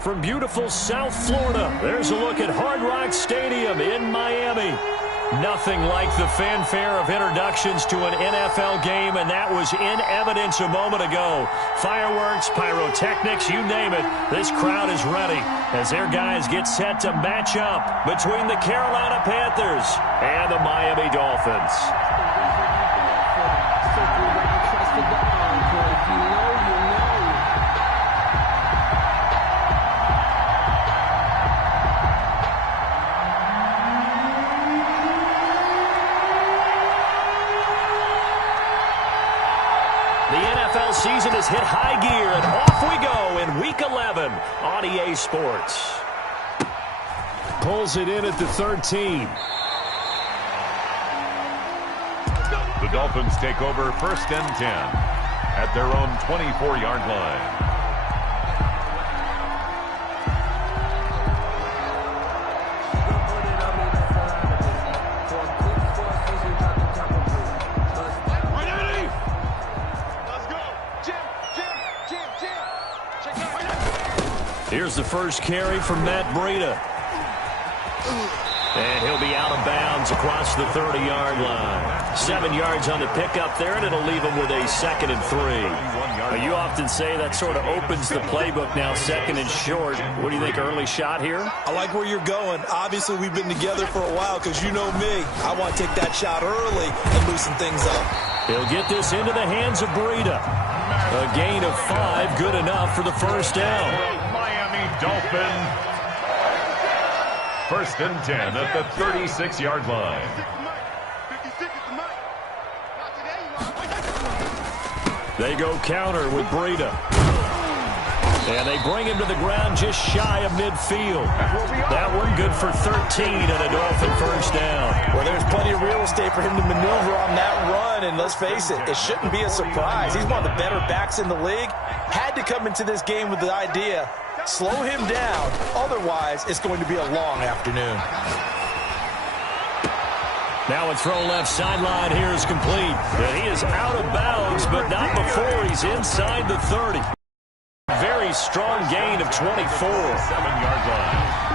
from beautiful South Florida. There's a look at Hard Rock Stadium in Miami. Nothing like the fanfare of introductions to an NFL game, and that was in evidence a moment ago. Fireworks, pyrotechnics, you name it. This crowd is ready as their guys get set to match up between the Carolina Panthers and the Miami Dolphins. Season has hit high gear, and off we go in Week 11 on EA Sports. Pulls it in at the 13. The Dolphins take over 1st and 10 at their own 24-yard line. Here's the first carry from Matt Breida. And he'll be out of bounds across the 30-yard line. 7 yards on the pickup there, and it'll leave him with a 2nd and 3. You often say that sort of opens the playbook now, 2nd and short. What do you think, early shot here? I like where you're going. Obviously, we've been together for a while because you know me. I want to take that shot early and loosen things up. He'll get this into the hands of Breida. A gain of 5, good enough for the first down. Dolphin. 1st and 10 at the 36-yard line. They go counter with Breida. And they bring him to the ground just shy of midfield. That one good for 13 and a Dolphin first down. Well, there's plenty of real estate for him to maneuver on that run. And let's face it, it shouldn't be a surprise. He's one of the better backs in the league. Had to come into this game with the idea, slow him down. Otherwise, it's going to be a long afternoon. Now a throw left sideline here is complete. And he is out of bounds, but not before he's inside the 30. Very strong gain of 24. 7-yard line.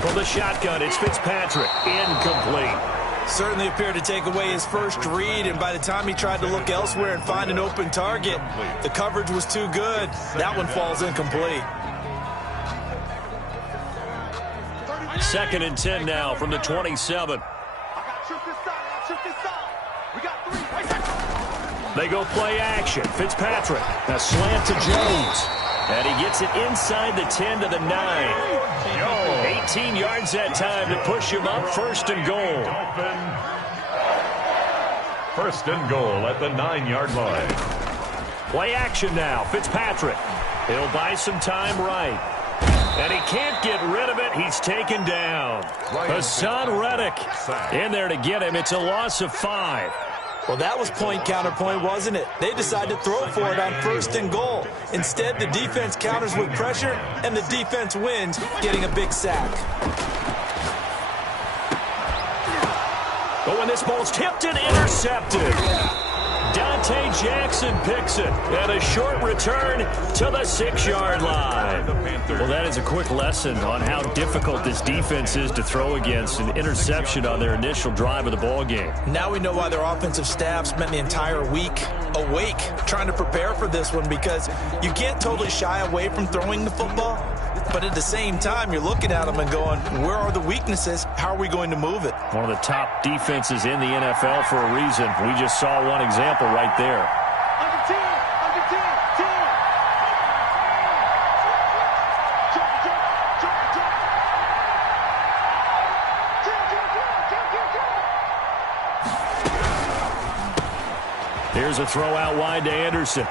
From the shotgun, it's Fitzpatrick. Incomplete. Certainly appeared to take away his first read, and by the time he tried to look elsewhere and find an open target, the coverage was too good. That one falls incomplete. 2nd and 10 now from the 27. They go play action. Fitzpatrick, a slant to Jones. And he gets it inside the 10 to the 9. 18 yards that time to push him up. 1st and goal. 1st and goal at the 9-yard line. Play action now. Fitzpatrick. He'll buy some time right. And he can't get rid of it. He's taken down. Hassan Reddick in there to get him. It's a loss of 5. Well, that was point counterpoint, wasn't it? They decided to throw for it on 1st and goal. Instead, the defense counters with pressure, and the defense wins, getting a big sack. Oh, and this ball's tipped and intercepted. Dante Jackson picks it, and a short return to the 6-yard line. Well, that is a quick lesson on how difficult this defense is to throw against. An interception on their initial drive of the ball game. Now we know why their offensive staff spent the entire week awake trying to prepare for this one, because you can't totally shy away from throwing the football, but at the same time, you're looking at them and going, where are the weaknesses? How are we going to move it? One of the top defenses in the NFL for a reason. We just saw one example right there. Here's a throw out wide to Anderson.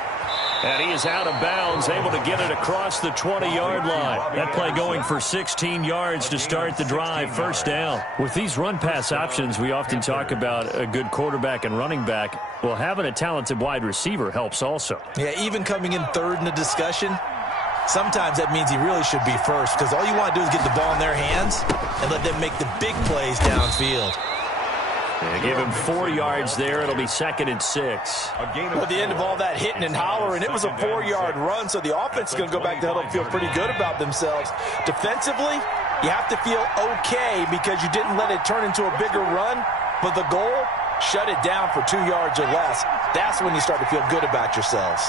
And he is out of bounds, able to get it across the 20-yard line. That play going for 16 yards to start the drive. First down. With these run-pass options, we often talk about a good quarterback and running back. Well, having a talented wide receiver helps also. Yeah, even coming in third in the discussion, Sometimes that means he really should be first because all you want to do is get the ball in their hands and let them make the big plays downfield. They give him 4 yards there. It'll be 2nd and 6. At the end of all that hitting and hollering, it was a 4-yard run, so the offense is going to go back to huddle and feel pretty good about themselves. Defensively, you have to feel okay because you didn't let it turn into a bigger run, but the goal, shut it down for 2 yards or less. That's when you start to feel good about yourselves.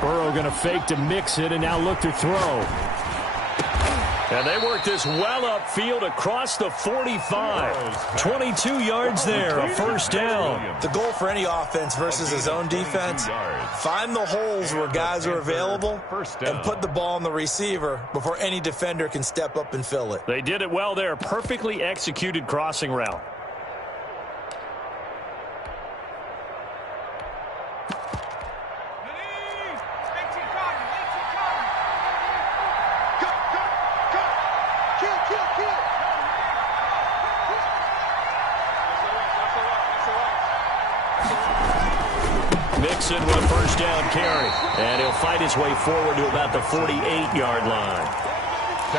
Burrow going to fake to mix it and now look to throw. And they work this well upfield across the 45. 22 yards there, a first down. The goal for any offense versus his own defense, find the holes where guys are available and put the ball on the receiver before any defender can step up and fill it. They did it well there. Perfectly executed crossing route. Mixon with a first down carry. And he'll fight his way forward to about the 48-yard line.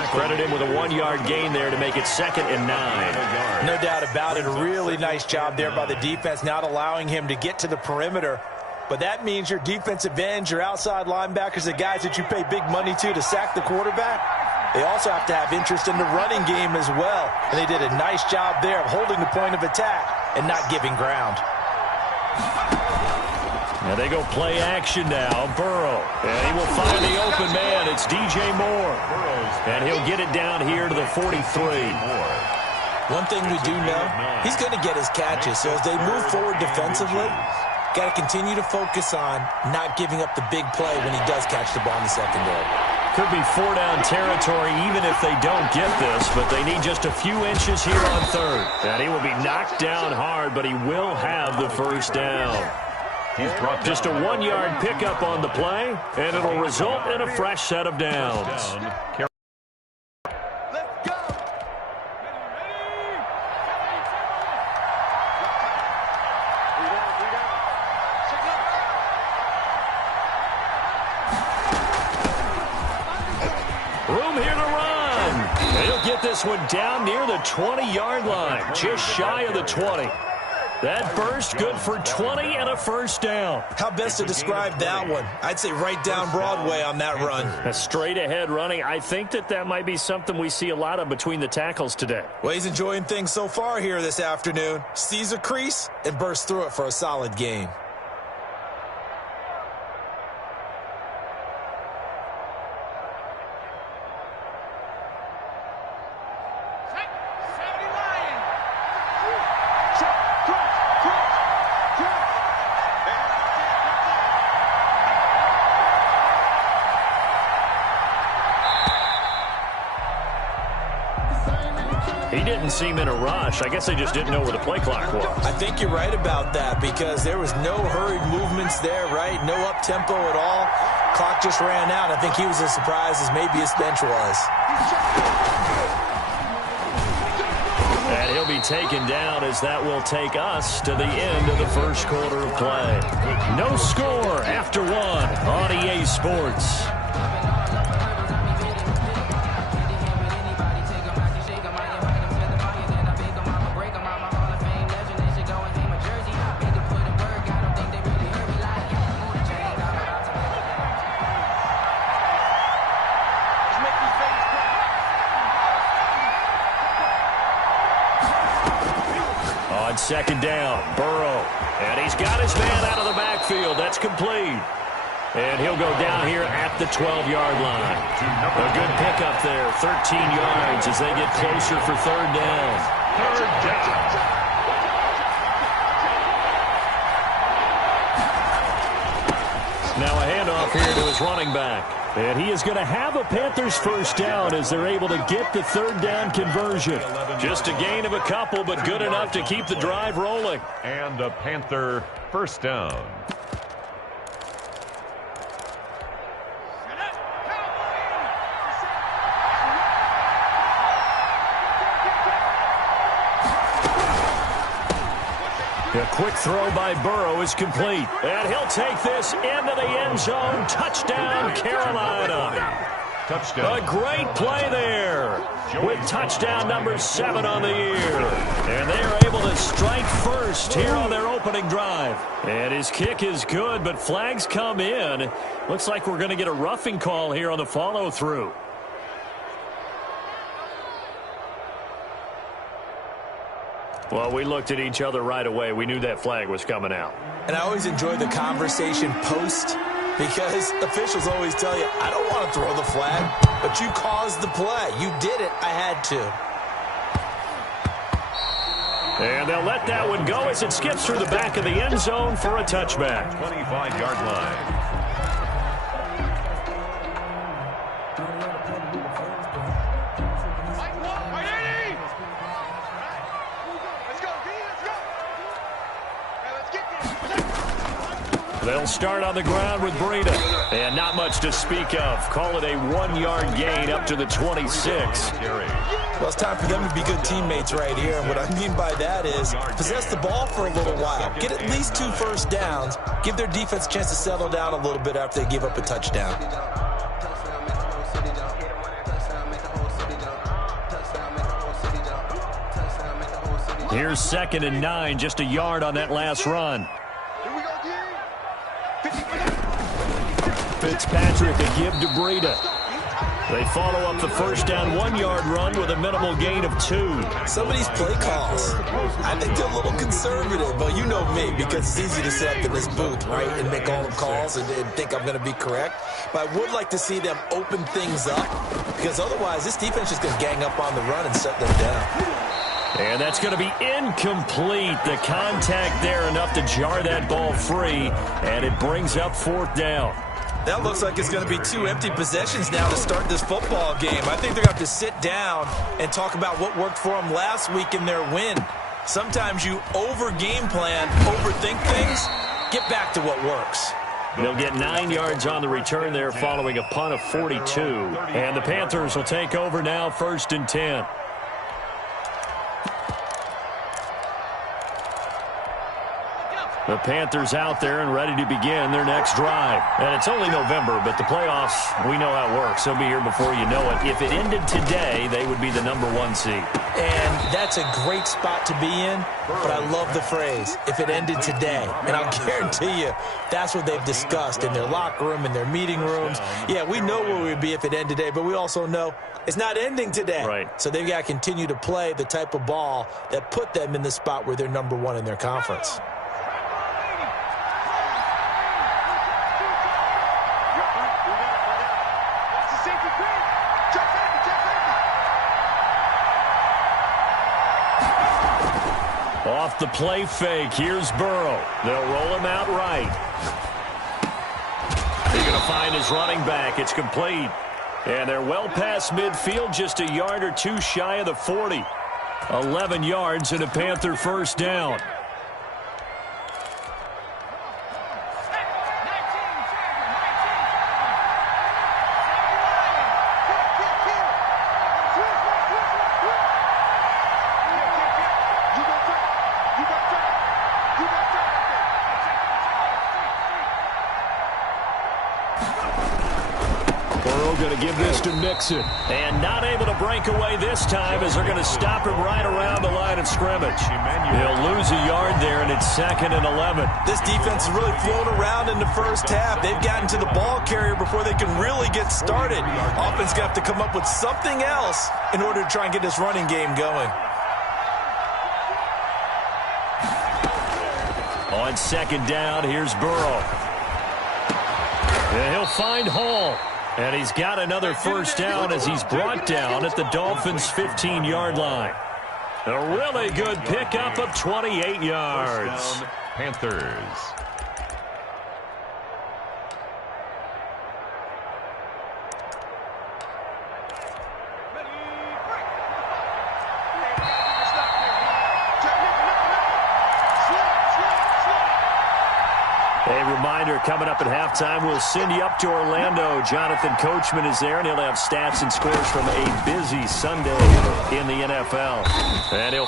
Credit him with a 1-yard gain there to make it 2nd and 9. No doubt about it. A really nice job there by the defense, not allowing him to get to the perimeter. But that means your defensive ends, your outside linebackers, the guys that you pay big money to sack the quarterback, they also have to have interest in the running game as well. And they did a nice job there of holding the point of attack and not giving ground. And they go play action now. Burrow. And he will find the open man. It's DJ Moore. And he'll get it down here to the 43. One thing we do know, he's going to get his catches. So as they move forward defensively, got to continue to focus on not giving up the big play when he does catch the ball in the secondary. Could be 4-down territory even if they don't get this, but they need just a few inches here on 3rd. And he will be knocked down hard, but he will have the first down. Just a 1-yard pickup on the play, and it'll result in a fresh set of downs. Room here to run. He'll get this one down near the 20-yard line, just shy of the 20. That burst good for 20 and a first down. How best to describe that one? I'd say right down Broadway on that run. A straight ahead running. I think that might be something we see a lot of between the tackles today. Well, he's enjoying things so far here this afternoon. Sees a crease and bursts through it for a solid gain. He didn't seem in a rush. I guess they just didn't know where the play clock was. I think you're right about that because there was no hurried movements there, right? No up-tempo at all. Clock just ran out. I think he was as surprised as maybe his bench was. And he'll be taken down as that will take us to the end of the first quarter of play. No score after 1 on EA Sports. Second down, Burrow. And he's got his man out of the backfield. That's complete. And he'll go down here at the 12-yard line. A good pickup there, 13 yards as they get closer for 3rd down. 3rd down. Now a handoff here to his running back. And he is going to have a Panthers first down as they're able to get the 3rd down conversion. Just a gain of a couple, but good enough to keep the drive rolling. And a Panther first down. A quick throw by Burrow is complete. And he'll take this into the end zone. Touchdown, Carolina. Touchdown. A great play there with touchdown number 7 on the year. And they are able to strike first here on their opening drive. And his kick is good, but flags come in. Looks like we're going to get a roughing call here on the follow-through. Well, we looked at each other right away. We knew that flag was coming out. And I always enjoy the conversation post, because officials always tell you, I don't want to throw the flag, but you caused the play. You did it. I had to. And they'll let that one go as it skips through the back of the end zone for a touchback. 25-yard line. They'll start on the ground with Breida. And not much to speak of. Call it a 1-yard gain up to the 26. Well, it's time for them to be good teammates right here. And what I mean by that is possess the ball for a little while. Get at least 2 first downs. Give their defense a chance to settle down a little bit after they give up a touchdown. Here's 2nd and 9, just a yard on that last run. Fitzmagic a give to Breida. They follow up the first down 1-yard run with a minimal gain of 2. Some of these play calls, I think they're a little conservative, but you know me, because it's easy to sit up in this booth, right, and make all the calls and think I'm going to be correct. But I would like to see them open things up, because otherwise this defense is going to gang up on the run and shut them down. And that's going to be incomplete. The contact there enough to jar that ball free, and it brings up 4th down. That looks like it's going to be 2 empty possessions now to start this football game. I think they're going to have to sit down and talk about what worked for them last week in their win. Sometimes you over-game plan, overthink things, get back to what works. They'll get 9 yards on the return there following a punt of 42. And the Panthers will take over now, 1st and 10. The Panthers out there and ready to begin their next drive. And it's only November, but the playoffs, we know how it works. They'll be here before you know it. If it ended today, they would be the number 1 seed. And that's a great spot to be in, but I love the phrase, if it ended today. And I'll guarantee you, that's what they've discussed in their locker room, in their meeting rooms. Yeah, we know where we'd be if it ended today, but we also know it's not ending today. Right. So they've got to continue to play the type of ball that put them in the spot where they're number 1 in their conference. Off the play fake, here's Burrow. They'll roll him out right. They're going to find his running back. It's complete. And they're well past midfield, just a yard or 2 shy of the 40. 11 yards and a Panther 1st down. Going to give this to Mixon. And not able to break away this time as they're going to stop him right around the line of scrimmage. He'll lose a yard there, and it's 2nd and 11. This defense has really flown around in the first half. They've gotten to the ball carrier before they can really get started. Offense got to come up with something else in order to try and get this running game going. On 2nd down, here's Burrow. And he'll find Hall. And he's got another 1st down as he's brought down at the Dolphins' 15-yard line. A really good pickup of 28 yards. Panthers. A reminder, coming up at halftime, we'll send you up to Orlando. Jonathan Coachman is there, and he'll have stats and scores from a busy Sunday in the NFL. And he'll